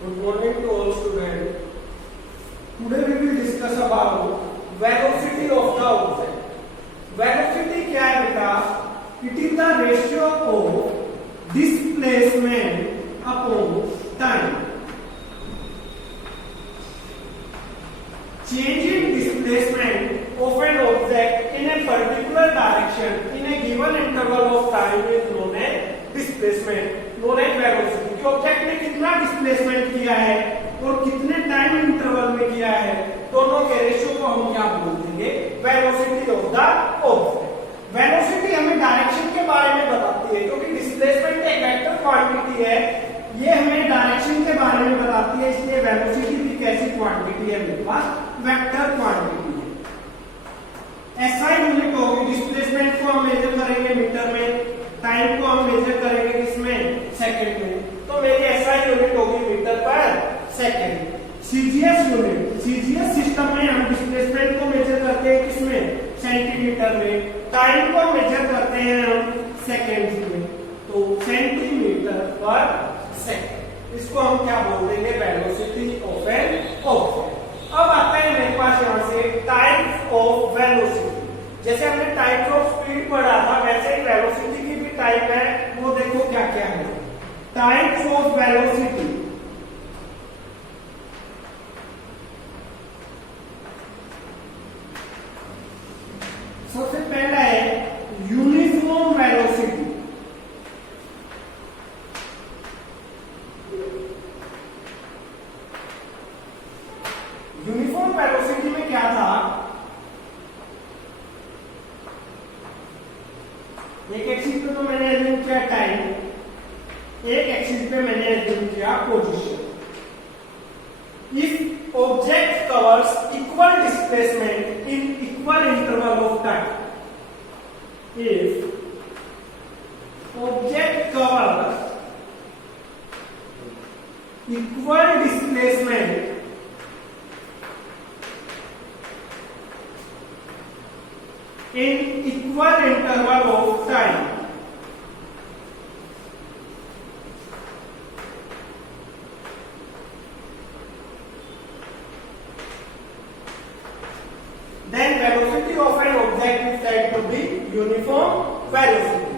Good morning to all students. Today we will discuss about velocity of the object. Velocity क्या है बेटा? It is the ratio of displacement upon time. Change in displacement of an object in a particular direction in a given interval of time is known as displacement, known as velocity. कि object ने कितना displacement किया है और कितने time interval में किया है, दोनों के रेशियो को हम क्या बोल देंगे? Velocity of the object. Velocity हमें डायरेक्शन के बारे में बताती है, क्योंकि डिस्प्लेसमेंट एक वेक्टर क्वांटिटी है, ये हमें डायरेक्शन के बारे में बताती है, इसलिए वेलोसिटी भी कैसी क्वांटिटी है? मेरे पास वेक्टर क्वांटिटी है। एसआई यूनिट होगी, डिस्प्लेसमेंट को हम मेजर करेंगे मीटर में, टाइम को हम मेजर करेंगे किसमें? सेकंड में। तो मेरी एसआई यूनिट होगी मीटर पर second. CGS unit, CGS system में हम डिस्प्लेसमेंट को मेजर करते हैं किसमें? सेंटीमीटर में। टाइम को मेजर करते हैं हम सेकंड में, तो सेंटीमीटर पर सेकंड। इसको हम क्या बोल देंगे? Velocity of an object. अब आता है मेरे पास यहाँ से टाइप्स ऑफ वेलोसिटी। जैसे हमने टाइप्स ऑफ स्पीड पढ़ा था, वैसे ही वेलोसिटी की भी टाइप है, वो देखो क्या क्या है। टाइप्स ऑफ वेलोसिटी, सबसे पहला है यूनिफॉर्म वेलोसिटी। यूनिफॉर्म वेलोसिटी में क्या था? एक एक्सिस पे तो मैंने एज्यूम किया टाइम, एक एक्सिस पे मैंने एज्यूम किया position. If object covers equal displacement in equal interval of time, if object covers equal displacement in equal interval of time, then velocity of an object is said to be uniform velocity.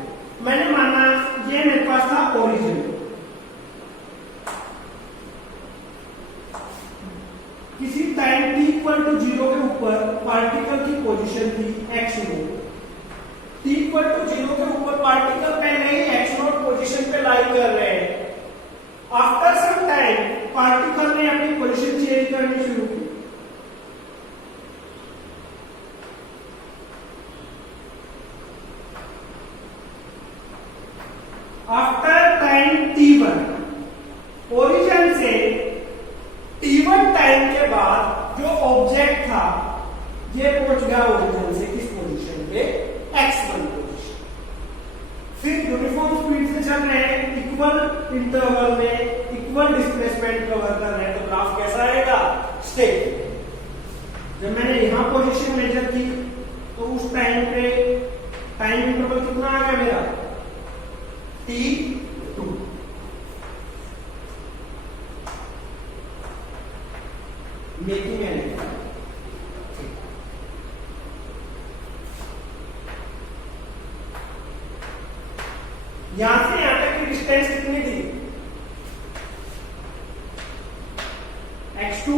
मैंने माना ये मेरे पास था origin, किसी time t equal to 0 के ऊपर particle की position थी x note. t equal to 0 के ऊपर पार्टिकल पहले ही x नोट पोजीशन पे लाई कर रहे हैं। आफ्टर सम टाइम पार्टिकल ने अपनी पोजीशन चेंज करनी शुरू की। आफ्टर टाइम t1, ओरिजिन से t1 टाइम के बाद जो ऑब्जेक्ट था ये पहुंच गया ओरिजिन से किस पोजीशन पे? x1 position. फिर यूनिफॉर्म स्पीड से चल रहे हैं, इक्वल इंटरवल में इक्वल डिस्प्लेसमेंट कवर कर रहे हैं, तो ग्राफ कैसा आएगा? स्ट्रेट। जब मैंने यहां पोजीशन मेजर की तो उस टाइम पे टाइम इंटरवल कितना आ गया मेरा? t2। मेकिंग एन यहां से यहां तक की डिस्टेंस कितनी थी? x2।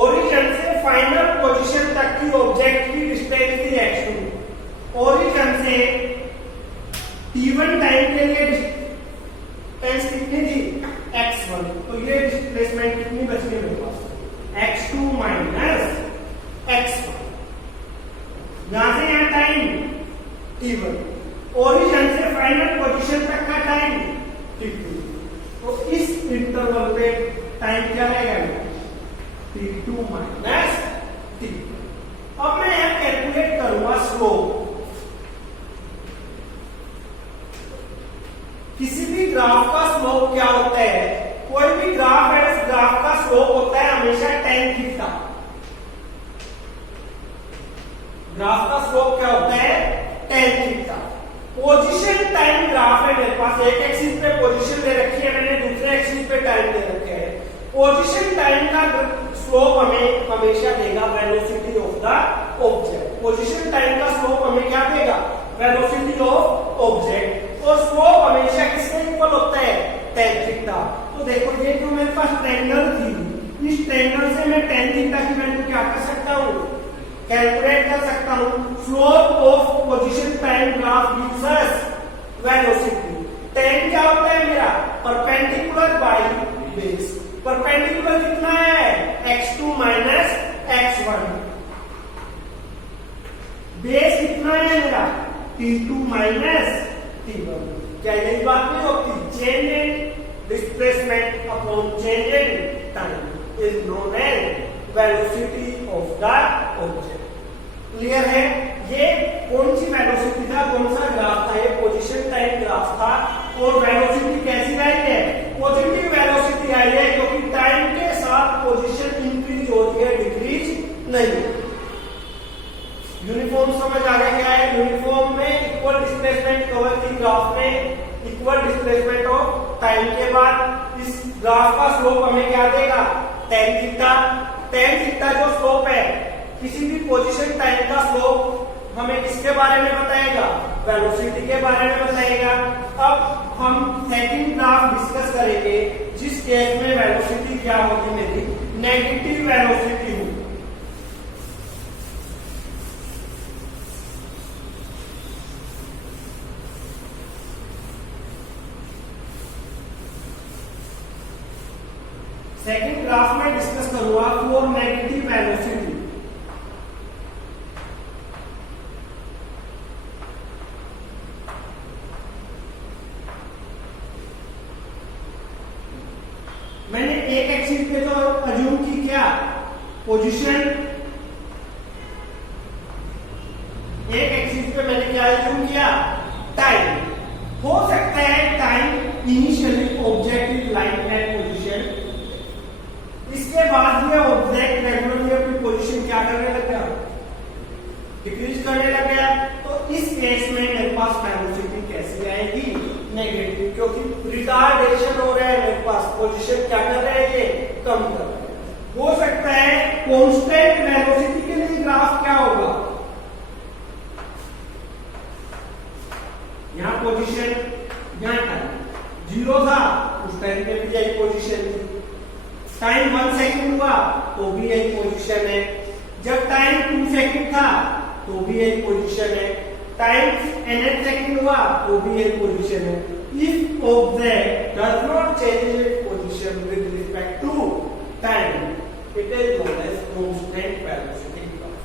ओरिजिन से फाइनल पोजीशन तक की ऑब्जेक्ट की डिस्टेंस थी x2। ओरिजिन से t1 टाइम के लिए डिस्टेंस कितनी थी? x1। तो ये डिस्प्लेसमेंट कितनी बच गई मेरे पास? x2 minus x1। यहां से यहां टाइम t1, ओरिजिन से फाइनल पोजीशन तक का टाइम t2। तो इस इंटरवल पे टाइम क्या रहेगा? t2 minus t2। अब मैं यहां कैलकुलेट करूंगा स्लोप। किसी भी ग्राफ का स्लोप क्या होता है? कोई भी ग्राफ है, उस ग्राफ का स्लोप होता है हमेशा tan थीटा। ग्राफ का स्लोप क्या होता है? tan theta. Position time graph है मेरे पास, एक एक्सिस पे पोजीशन दे रखी है मैंने, दूसरे एक्सिस पे टाइम दे रखे हैं। पोजीशन टाइम का स्लोप हमें हमेशा देगा velocity of the object. Position time का स्लोप हमें क्या देगा? Velocity of object. और स्लोप हमेशा किसके इक्वल होता है? tan theta. तो देखो ये जो मेरे पास ट्रायंगल थी, इस ट्रायंगल से मैं tan थीटा की वैल्यू क्या कर सकता हूँ? कैलकुलेट कर सकता हूँ। Slope of position time graph gives us velocity. tan क्या होता है मेरा? Perpendicular by base. परपेंडिकुलर कितना है? x2 minus x1। बेस कितना है मेरा? t2 minus t1। क्या यही बात नहीं होती? Change in displacement upon change in time is known as velocity of the object. Clear है? ये कौन सी वेलोसिटी था, कौन सा ग्राफ था? ये पोजीशन टाइम ग्राफ था। और वेलोसिटी कैसी आई है? पॉजिटिव वेलोसिटी आई है, क्योंकि टाइम के साथ पोजीशन इंक्रीज हो रही है, डिक्रीज नहीं। यूनिफॉर्म समझ आ गया क्या है? यूनिफॉर्म में इक्वल डिस्प्लेसमेंट कवर की ग्राफ में इक्वल डिस्प्लेसमेंट ऑफ टाइम के बाद इस ग्राफ का स्लोप हमें क्या देगा? tan theta. tan थीटा जो स्लोप है, किसी भी पोजीशन टाइम का स्लोप हमें किसके बारे में बताएगा? वेलोसिटी के बारे में बताएगा। अब हम सेकंड ग्राफ डिस्कस करेंगे, जिस केस में वेलोसिटी क्या होगी मेरी? नेगेटिव वेलोसिटी होगी। सेकंड ग्राफ में डिस्कस करूंगा फॉर नेगेटिव वेलोसिटी। मैंने एक एक्सिस पे तो अज्यूम की क्या? पोजीशन। एक एक्सिस पे मैंने क्या अज्यूम किया? टाइम। हो सकता है time initially object is like at position, इसके बाद ये ऑब्जेक्ट रेगुलरली अपनी पोजीशन क्या करने लग गया? डिक्रीज करने लग गया। तो इस केस में मेरे पास वेलोसिटी कैसी आएगी? नेगेटिव, क्योंकि रिटार्डेशन हो रहा है मेरे पास, पोजीशन क्या कर रहे हैं? ये कम कर रहे हैं। हो सकता है कांस्टेंट वेलोसिटी के लिए ग्राफ क्या होगा? यहाँ पोजीशन, यहाँ टाइम 0 था, उस टाइम पे भी यही पोजीशन थी। टाइम 1 सेकंड हुआ तो भी यही पोजीशन है। जब टाइम 2 सेकंड था तो भी यही पोजीशन है। टाइम nth सेकंड हुआ तो भी यही पोजीशन है। If object does not change its position with respect to time, it is known as constant velocity graph.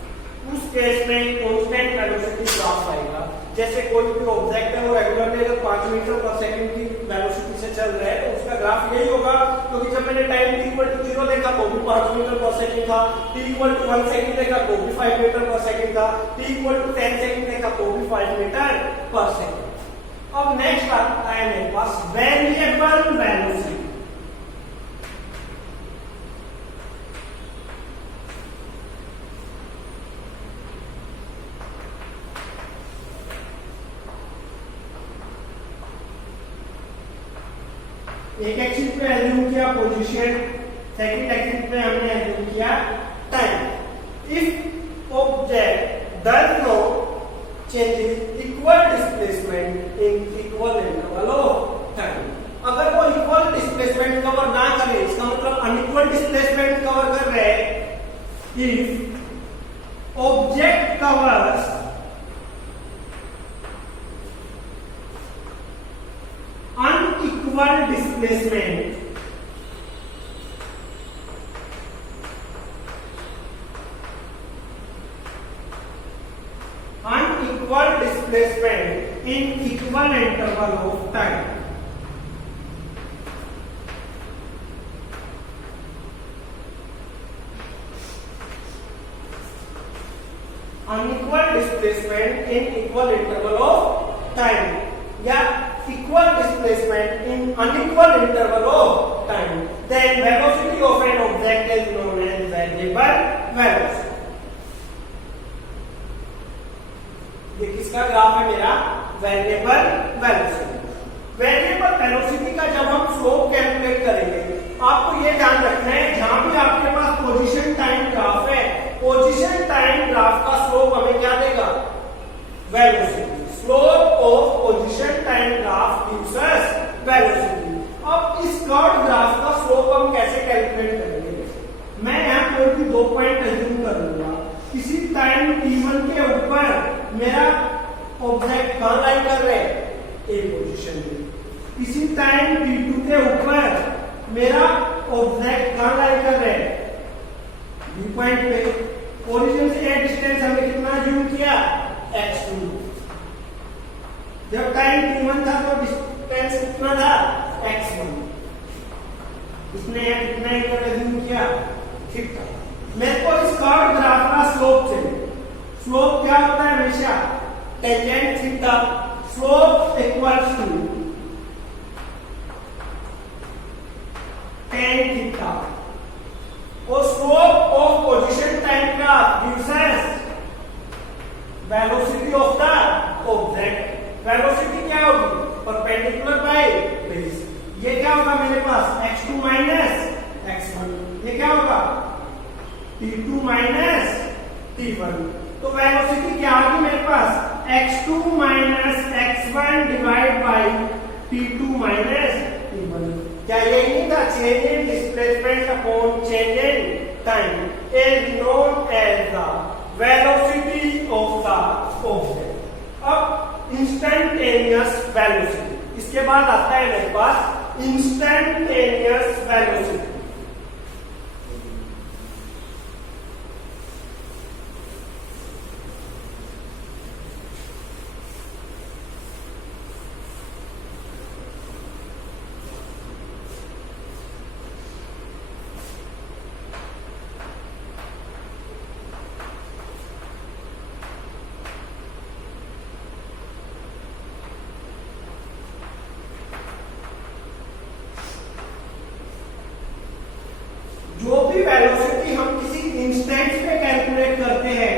उस केस में कांस्टेंट वेलोसिटी ग्राफ आएगा। जैसे कोई भी ऑब्जेक्ट है वो रेगुलरली अगर 5 मीटर पर सेकंड की वेलोसिटी से चल रहा है तो उसका ग्राफ यही होगा, क्योंकि जब मैंने टाइम t इक्वल टू 0 देखा तो भी 5 मीटर पर सेकंड था, t इक्वल टू 1 सेकंड देखा तो भी 5 मीटर पर सेकंड था, t इक्वल टू 10 सेकंड देखा तो भी 5 मीटर पर सेकंड। अब नेक्स्ट आता है मेरे पास वेरिएबल वेलोसिटी। एक एक्सिस पे एज्यूम किया पोजीशन, सेकंड एक्सिस पे हमने एज्यूम किया time. If object does not change equal displacement in equal interval of time, अगर वो इक्वल डिस्प्लेसमेंट कवर ना करे, इसका मतलब अनइक्वल डिस्प्लेसमेंट कवर कर रहे हैं। If object covers unequal displacement in equal interval of time, unequal displacement in equal interval of time या equal displacement in unequal interval of time, then velocity of an object is known as variable velocity. ये किसका graph है मेरा? Variable velocity. Variable velocity का जब हम slope calculate करेंगे, आपको ये ध्यान रखना velocity. Slope of position time graph gives us velocity. अब इस कर्व ग्राफ का स्लोप हम कैसे कैलकुलेट करेंगे? मैं यहाँ कोई भी 2 पॉइंट अज्यूम कर लूंगा। किसी टाइम t1 के ऊपर मेरा ऑब्जेक्ट कहां लाई कर रहे हैं? ए पोजीशन में। किसी टाइम t2 के ऊपर मेरा ऑब्जेक्ट कहां लाई कर रहे हैं? बी पॉइंट पे। ओरिजिन से ए डिस्टेंस हमने कितना अज्यूम किया? x2। जब टाइम t1 था तो डिस्टेंस कितना था? x1। इसने कितना एंगल अज्यूम किया? थीटा। मेरे को इस कर्व ग्राफ का स्लोप चाहिए। स्लोप क्या होता है? हमेशा tangent theta. Slope equals to tan theta. और slope of position time graph gives us velocity of the object. Velocity क्या होगी? Perpendicular by base. ये क्या होगा मेरे पास? x2 minus x1। ये क्या होगा? t2 minus t1। तो वेलोसिटी क्या होगी मेरे पास? x2 minus x1 divide by t2 minus t1। क्या यही नहीं था? Change in displacement upon change in time is known as the velocity of the object. अब इंस्टेंटेनियस वेलोसिटी, इसके बाद आता है मेरे पास इंस्टेंटेनियस वेलोसिटी। जो भी वेलोसिटी हम किसी इंस्टेंट पे कैलकुलेट करते हैं,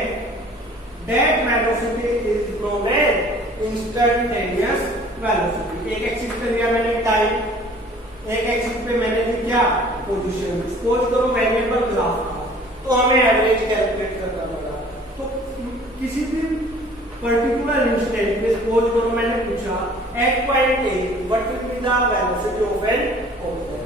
that velocity is known as instantaneous velocity. एक एक्सिस पे लिया मैंने टाइम, एक एक्सिस पे मैंने लिया पोजीशन। सपोज करो वेरिएबल ग्राफ था, तो हमें एवरेज कैलकुलेट करना पड़ा। तो किसी भी पर्टिकुलर इंस्टेंट में सपोज करो मैंने पूछा at point A what will be the velocity of an object.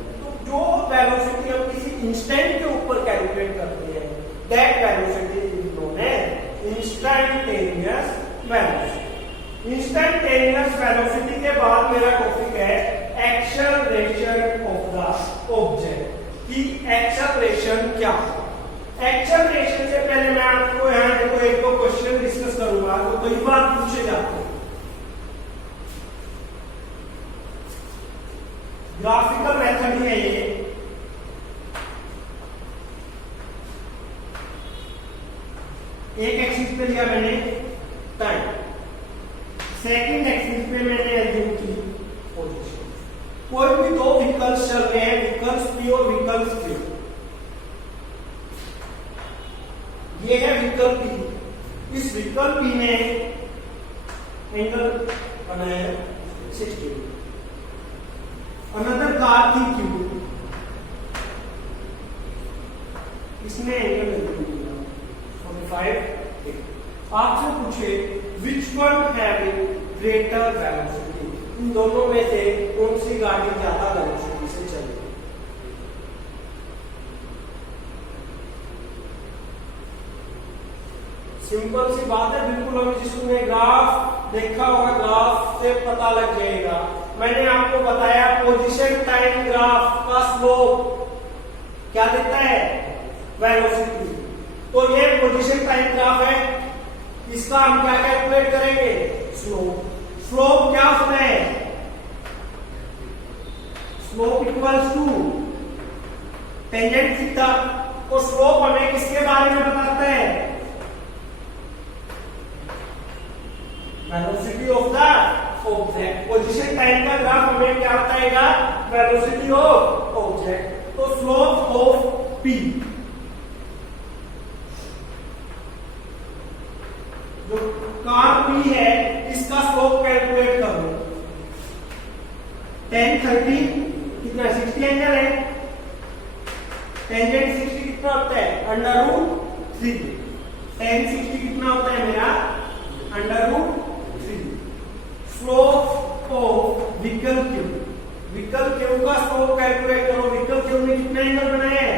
जो वेलोसिटी हम किसी इंस्टेंट के ऊपर कैलकुलेट करते हैं, that velocity is known as instantaneous velocity. Instantaneous velocity के बाद मेरा टॉपिक है एक्सेलरेशन ऑफ द ऑब्जेक्ट। कि एक्सेलरेशन क्या है? एक्सेलरेशन से पहले मैं आपको यहाँ देखो एक दो क्वेश्चन डिस्कस करूंगा, तो कई बार पूछे जाते हैं। ग्राफिकल मेथड ही है ये। एक एक्सिस पे लिया मैंने टाइम, सेकंड एक्सिस पे मैंने एज्यूम की पोजीशन। कोई भी दो व्हीकल्स चल रहे हैं, व्हीकल्स पी और व्हीकल्स क्यू। ये है व्हीकल पी। इस व्हीकल पी ने एंगल बनाया 60। अनदर कार थी क्यू, इसने एंगल दिया 45। आपसे पूछे which one having greater velocity, इन दोनों में से कौन सी गाड़ी ज्यादा वेलोसिटी से चलेगी? सिंपल सी बात है, बिल्कुल। अभी जिसने ग्राफ देखा होगा, ग्राफ से पता लग जाएगा। मैंने आपको बताया पोजीशन टाइम ग्राफ का स्लोप क्या देता है? वेलोसिटी। तो ये पोजीशन टाइम ग्राफ है, इसका हम क्या कैलकुलेट करेंगे? स्लोप। स्लोप क्या होता है? Slope equals to tangent theta. तो स्लोप हमें किसके बारे में बताता है? Velocity of the object. Position time का ग्राफ हमें क्या बताएगा? Velocity of object. तो स्लोप ऑफ पी, जो कार पी है, इसका स्लोप कैलकुलेट करो। 10 30 कितना? 60 एंगल है। टेंजेंट 60 कितना होता है? √3। tan 60 कितना होता है मेरा? √3 slope of vehicle Q. Vehicle Q का स्लोप कैलकुलेट करो। व्हीकल क्यू ने कितने एंगल बनाए हैं?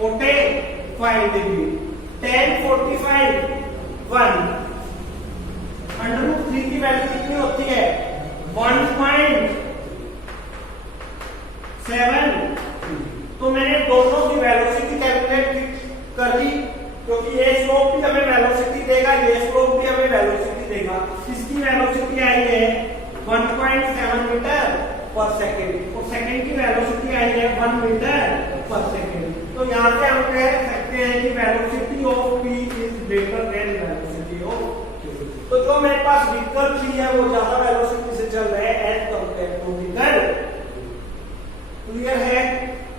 45 डिग्री। 10 45 1 √3 की वैल्यू कितनी होती है? 1.7। तो मैंने दोनों की वेलोसिटी कैलकुलेट कर ली, क्योंकि ये स्लोप भी हमें वेलोसिटी देगा, ये स्लोप भी हमें वेलोसिटी देगा। इसकी वेलोसिटी आई है 1.7 मीटर पर सेकेंड और सेकेंड की वेलोसिटी आई है 1 मीटर पर सेकेंड। तो यहाँ से हम कह सकते हैं कि velocity of P is greater than velocity of Q। तो जो मेरे पास व्हीकल P है वो ज्यादा वेलोसिटी से चल रहा है as compare to vehicle. Clear है?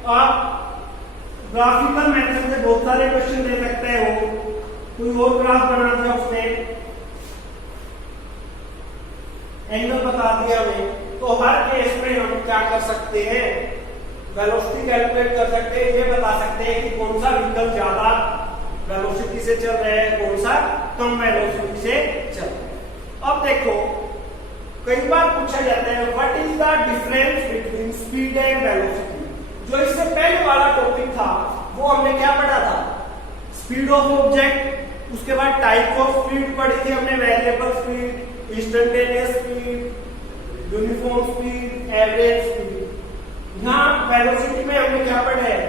आप ग्राफिकल मेथड से बहुत सारे क्वेश्चन दे सकते हो। कोई और ग्राफ बना दिया उसने, एंगल बता दिया हमें, तो हर केस में हम क्या कर सकते हैं? वेलोसिटी कैलकुलेट कर सकते हैं। ये बता सकते हैं कि कौन सा व्हीकल ज्यादा वेलोसिटी से चल रहा है, कौन सा कम वेलोसिटी से चल रहा है। अब देखो, कई बार पूछा जाता है what is the difference between speed and velocity. जो इससे पहले वाला टॉपिक था वो हमने क्या पढ़ा था? Speed of object. उसके बाद टाइप ऑफ स्पीड पढ़ी थी हमने, variable speed, instantaneous speed, uniform speed, average speed. यहाँ वेलोसिटी में हमने क्या पढ़ा है?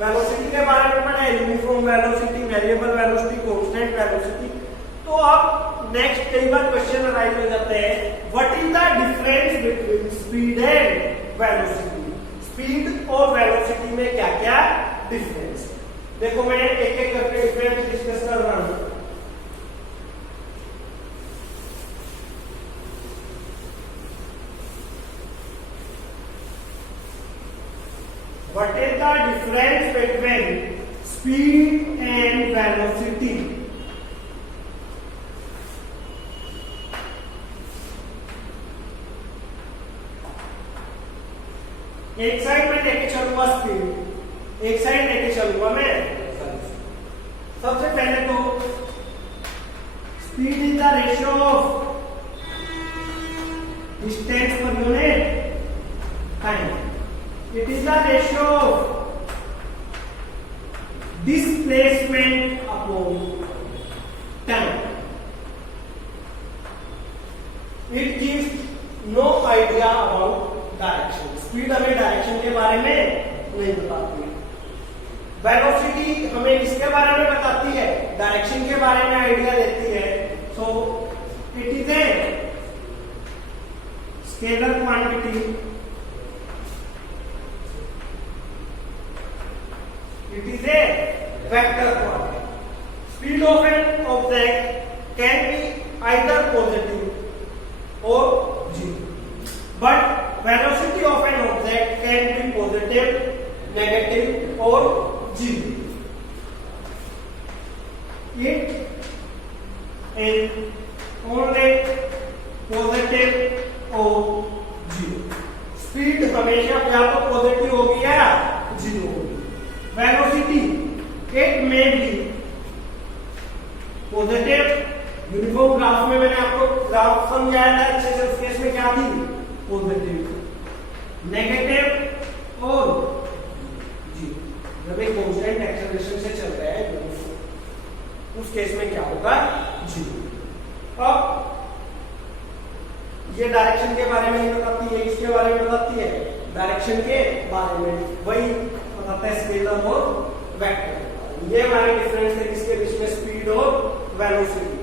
वेलोसिटी के बारे में पढ़ा है, uniform velocity, variable velocity, constant velocity. तो अब नेक्स्ट कई बार क्वेश्चन अराइज हो जाते हैं what is the difference between speed and velocity. Speed और वेलोसिटी में क्या क्या डिफरेंस? देखो मैं एक एक करके डिफरेंस डिस्कस कर रहा हूं। What is the difference between speed and velocity? एक साइड में लेके चलूंगा स्पीड, एक साइड लेके चलूंगा मैं। सबसे पहले तो speed is the ratio of distance per unit time. It is the ratio of displacement upon time. It gives no idea about direction. Speed हमें डायरेक्शन के बारे में नहीं बताती है। वेलोसिटी हमें किसके बारे में बताती है? डायरेक्शन के बारे में आइडिया देती है। So it is a scalar quantity. It is a vector quantity. Speed of an object can be either positive or zero, but velocity of an object can be positive, negative or zero. It is only positive or zero. Speed हमेशा या तो positive होगी या zero होगी। Velocity it may be positive. Uniform graph में मैंने आपको graph समझाया था अच्छे से, उस केस में क्या थी? पॉजिटिव, नेगेटिव और जीरो। जब एक कांस्टेंट एक्सेलरेशन से चल रहा है उस केस में क्या होगा? जीरो। अब ये डायरेक्शन के बारे में नहीं बताती है, इसके बारे में बताती है, डायरेक्शन के बारे में वही बताता है स्केलर और वेक्टर। ये हमारे डिफरेंस है किसके बीच में? स्पीड और वेलोसिटी।